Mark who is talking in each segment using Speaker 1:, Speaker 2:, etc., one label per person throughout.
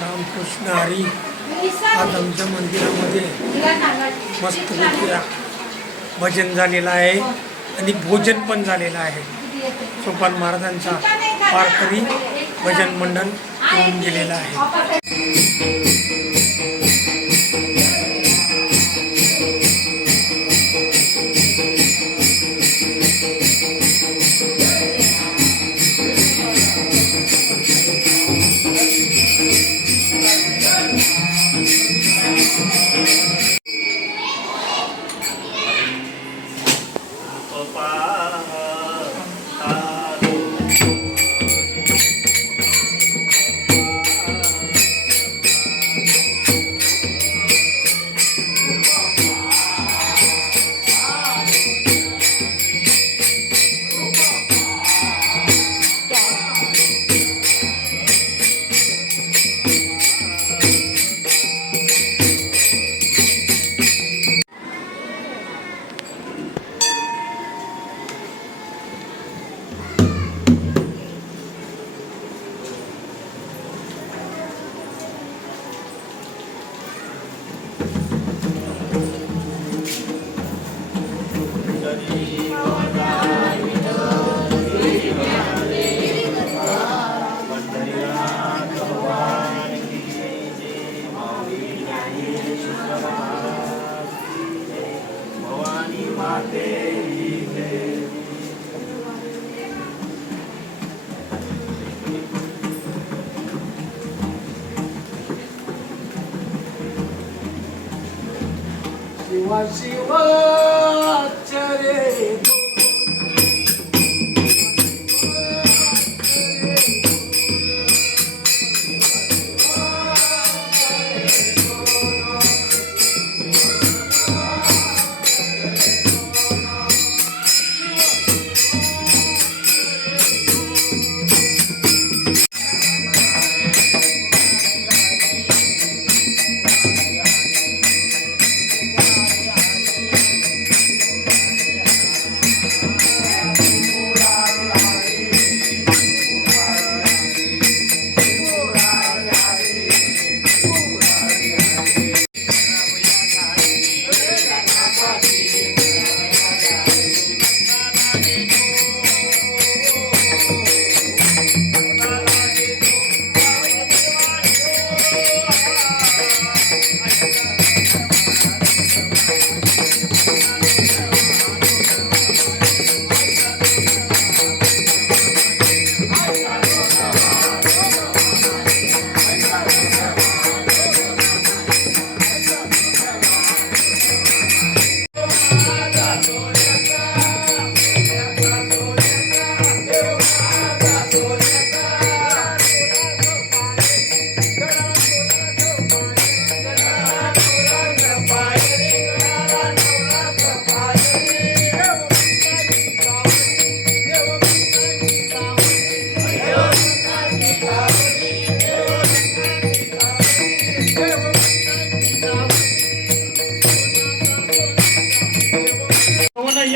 Speaker 1: रामकृष्ण हरी आज आमच्या मंदिरामध्ये मस्तपैकी भजन झालेलं आहे आणि भोजन पण झालेलं आहे. सोपान महाराजांचा पारकरी भजन मंडळ येऊन गेलेलं आहे. Shiva, Shiva, Chare.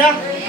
Speaker 1: हो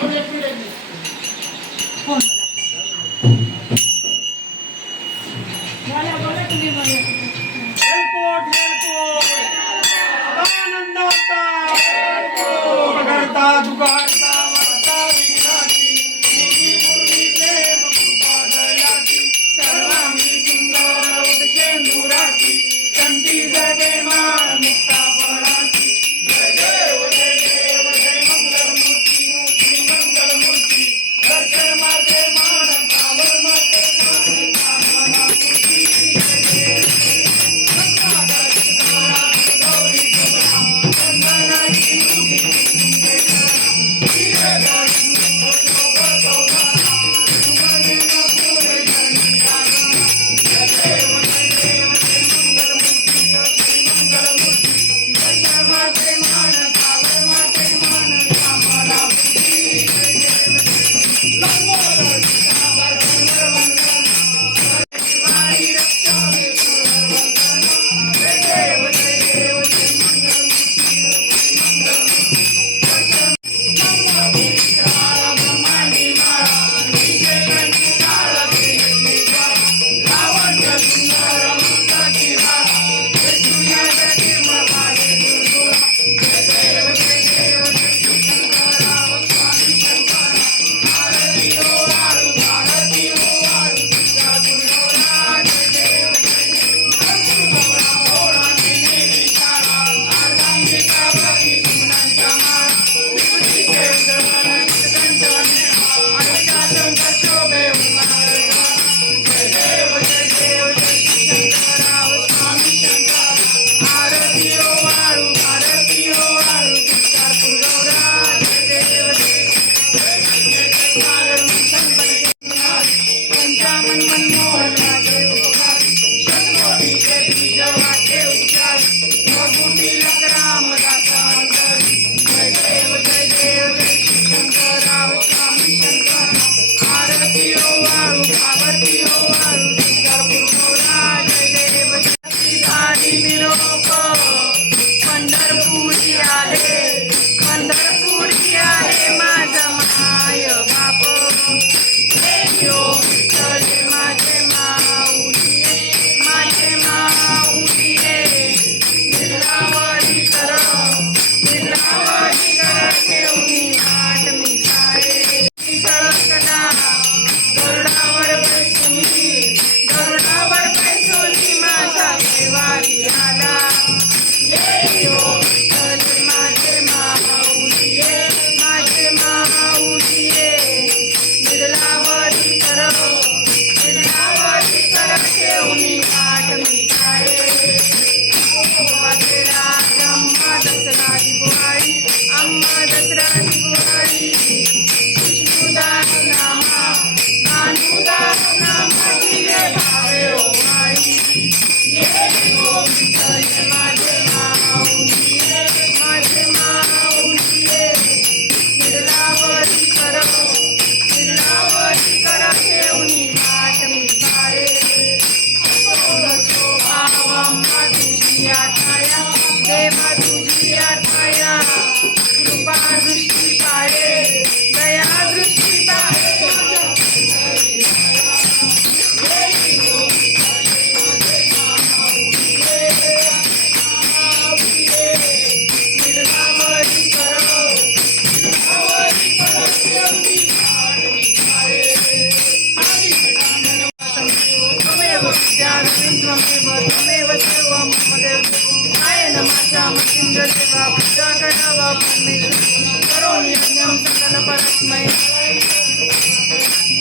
Speaker 1: ज्ञान परमय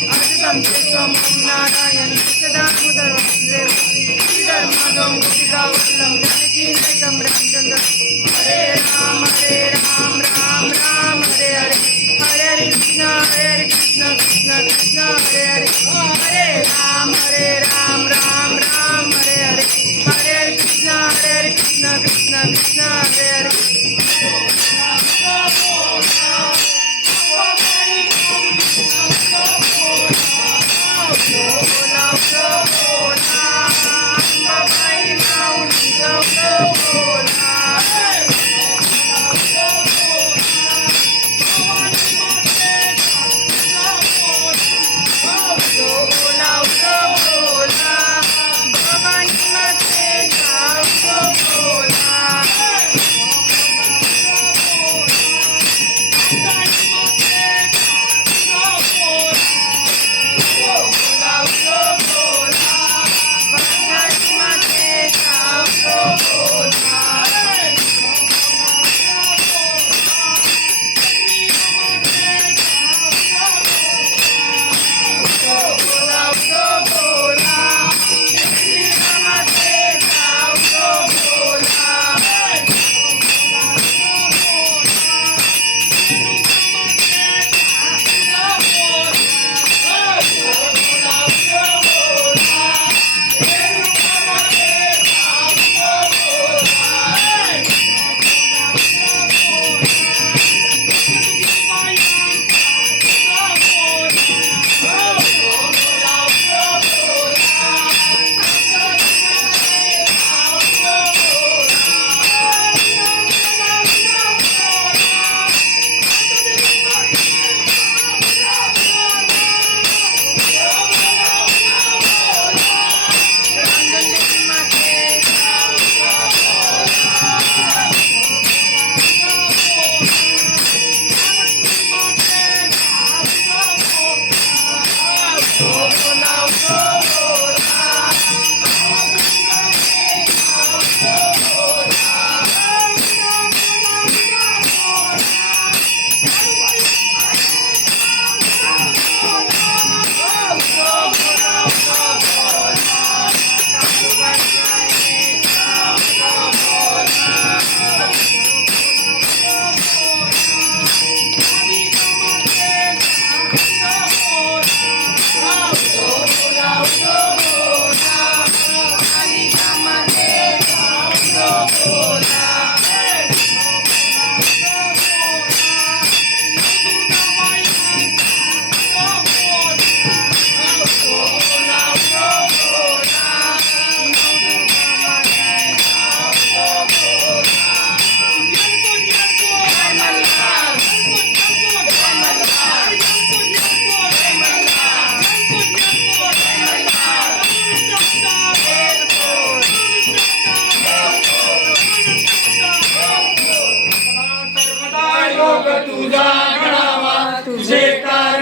Speaker 1: अमृतम विश्वम नारायण सदा मुदर धर्मादम गोपिका वल्लम जानकी नयकम रामचंद्र हरे राम हरे राम राम राम हरे हरे हरे हरे कृष्णा हरे हरे कृष्णा कृष्णा कृष्णा हरे हरे हरे राम हरे राम राम राम हरे हरे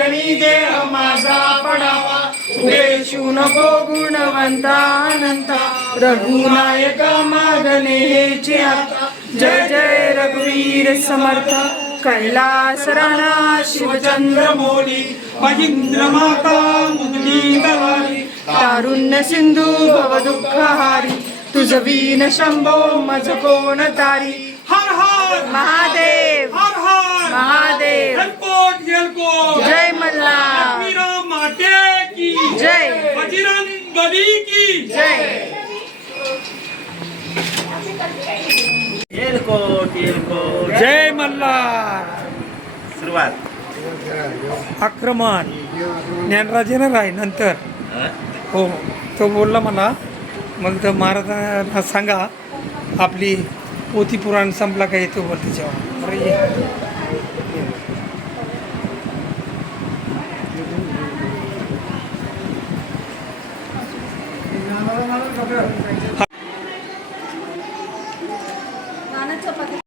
Speaker 1: चरणी देह माझा पडावा उभे नको गुणवंता अनंता. रघुनायक मागणे आता. जय जय रघुवीर समर्थ. कैलास राणा शिवचंद्र
Speaker 2: मोली. महिंद्र माता मुली
Speaker 1: तारुण्य सिंधू भव दुःख हारी. तुझ वीन शंभो मज कोण तारी.
Speaker 2: हर हर
Speaker 1: महादेव.
Speaker 2: हर हर.
Speaker 1: महादेव.
Speaker 2: एलकोट एलकोट
Speaker 1: जय
Speaker 2: मीरा माटे की।
Speaker 1: जय।
Speaker 2: बजरंग बली की।
Speaker 1: जय।
Speaker 2: जय मल्हार
Speaker 3: सुरुवात।
Speaker 2: आक्रमण। ज्ञानराजेनं राय नंतर। हो? तो बोलला मला. मग तर महाराजांना सांगा आपली पोथी पुराण संपला काय तो बोलते जेव्हा.